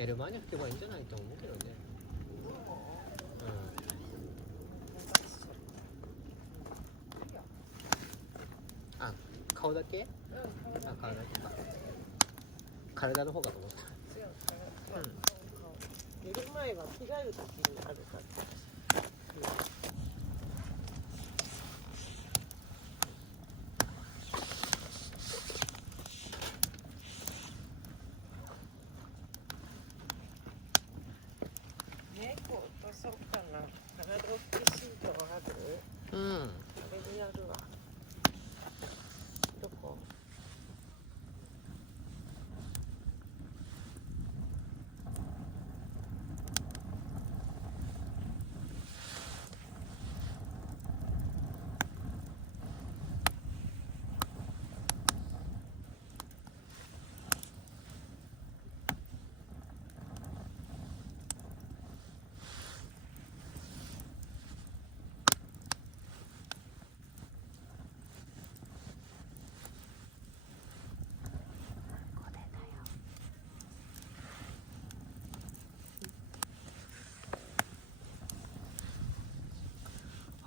寝る前に拭けばいいんじゃないと思うけどね。あ、顔だけ？あ、顔だけか。体の方かと思った。寝る前は着替えるときにあるから。猫落とそうかな。体拭きシートある？あれでやるわ。どこ？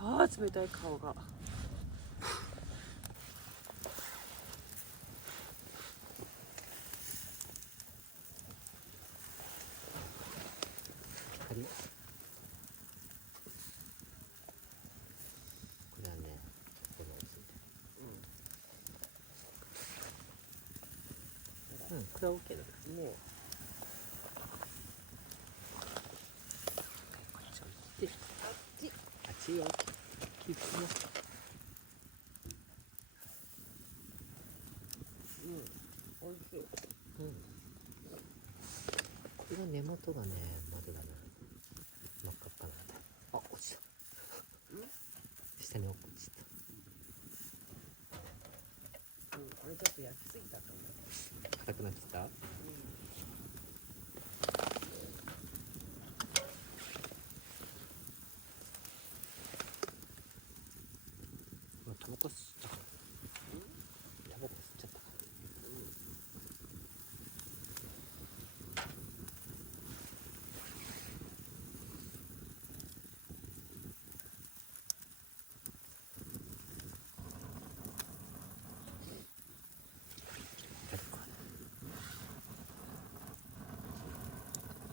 あー冷たい顔が。光？これはね、このついてる。これは OK だな。もうこっちを行って、あっちよ。キープね。美味しい。これが根元がね、まだだな。真っ赤っかなんだ。あ、落ちた。下に落ちた。これちょっと焼きすぎたと思う。硬くなってきた？タバコ吸っちゃった。タバコ吸っちゃったか。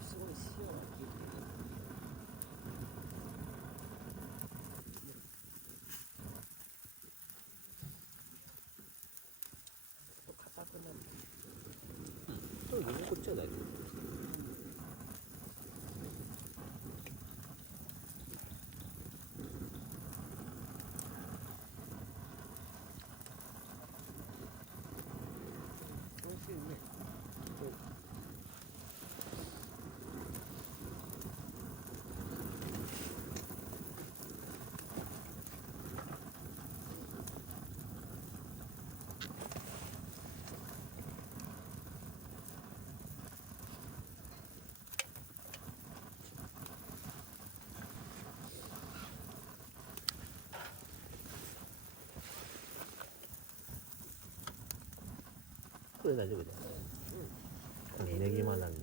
すごい塩が効いてる。硬くなる。そうね、こっちは大丈夫。美味しいね。これ大丈夫だよ。ネギマなんだ。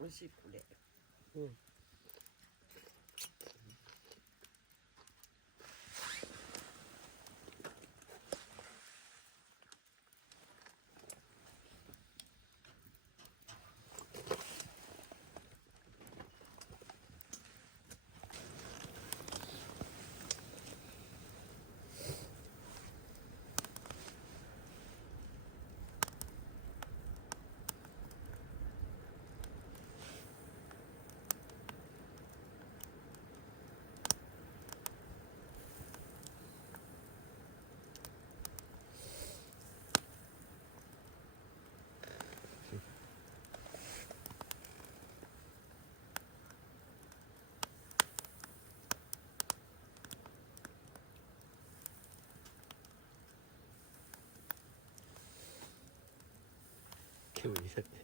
美味しいこれ。気分になって。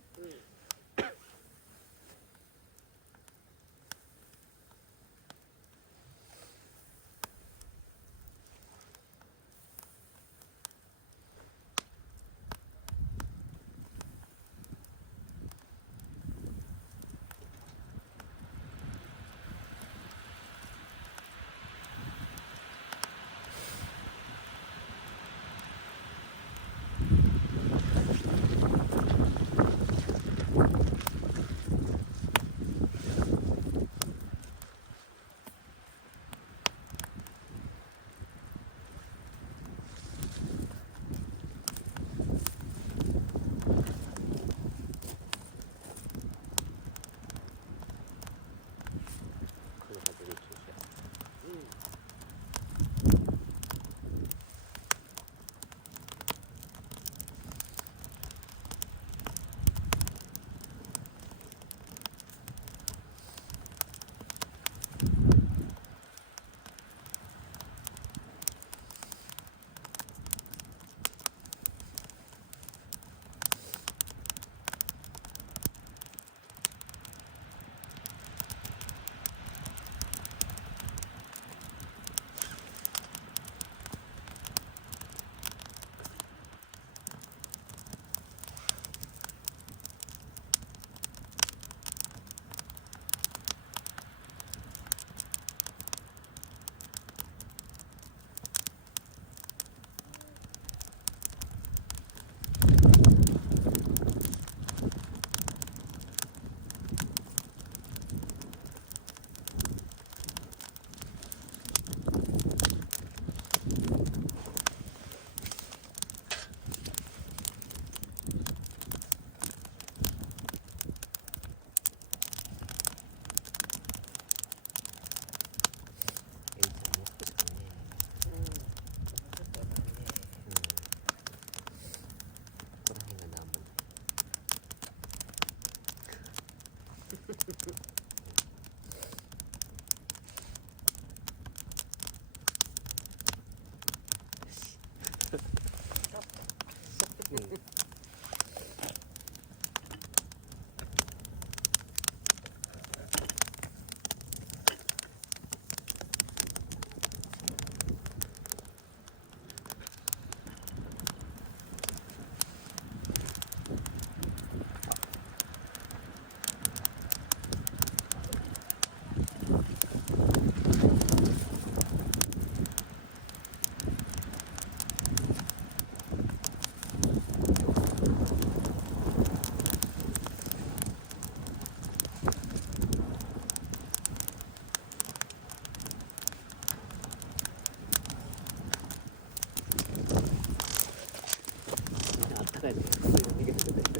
高いね。逃げてくれて。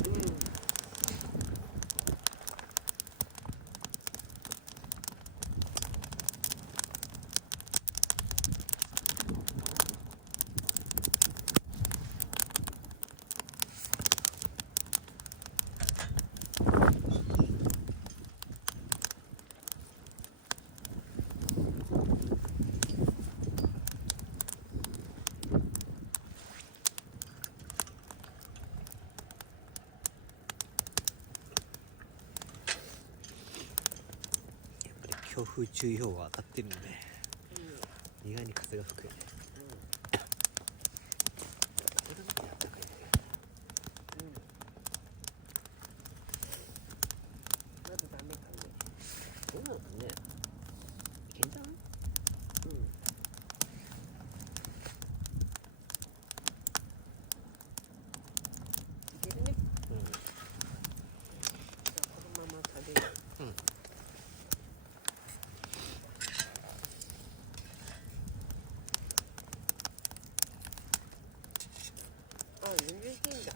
強風注意報が当たってるので、意外に風が吹くよね。これだけ暖かいんだけど、まだダメかね。どうなのかね。いけんじゃん。いけるね。じゃあこのまま食べる。あ、全然いけんだ。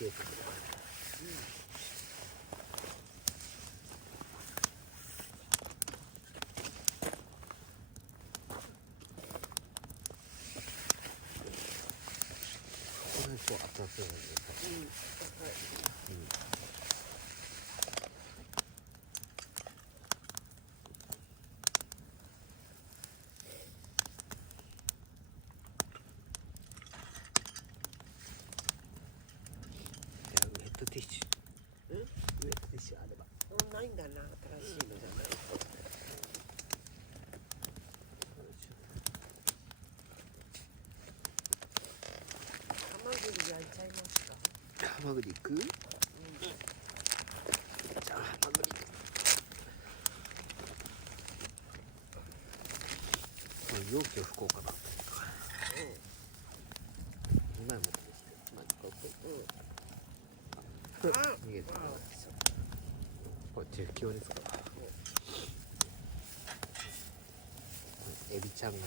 冷えてくるから。これそう熱々なんでさ、ウェットティッシュ、ウェットティッシュあれば。ないんだな、新しいのじゃないと。ハマグリ焼いちゃいますか。ハマグリいく？じゃあハマグリ。容器を拭こうかな。2枚持ってきて、まずこう。逃げてる。これ10キロですから。エビちゃんがね。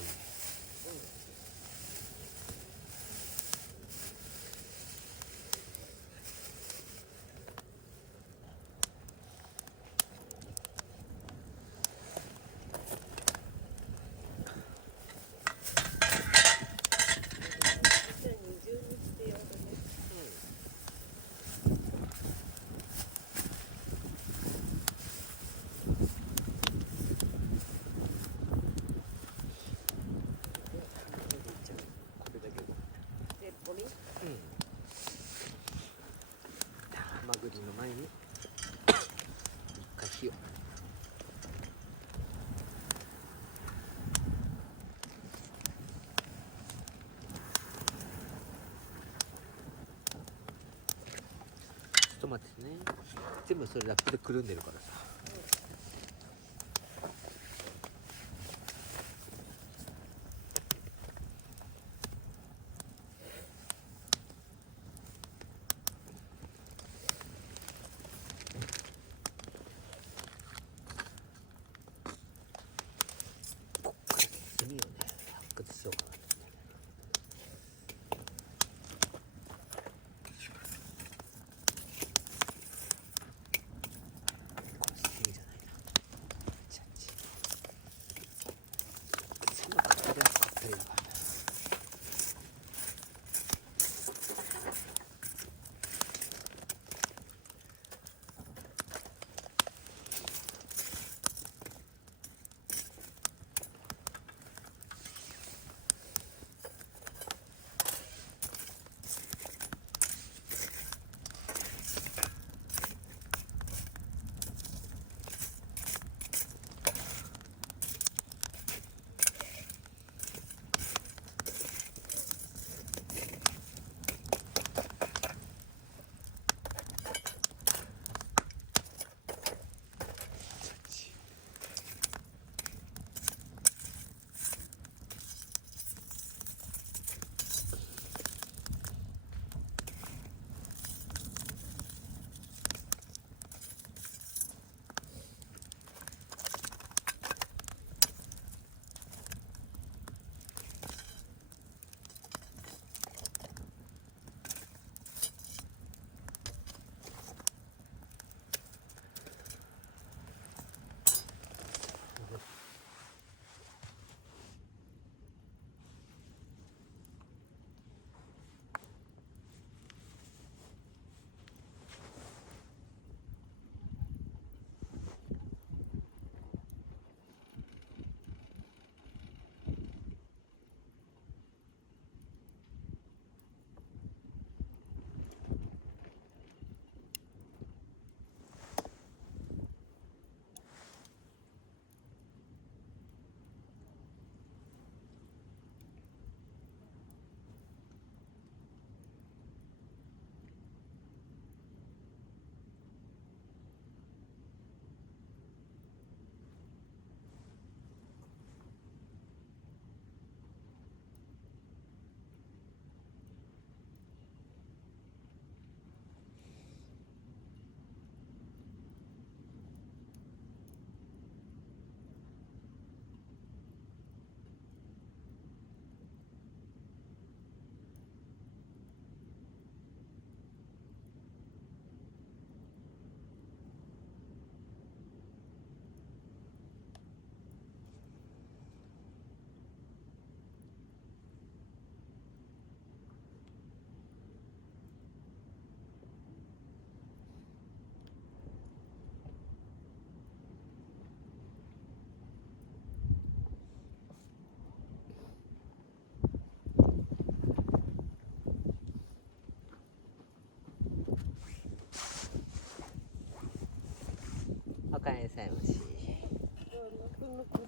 ハマグリの前に一回火を。ちょっと待ってね。全部それラップでくるんでるからさ。炭をね、発掘しようかなと思って。これさいまし。ぬくぬく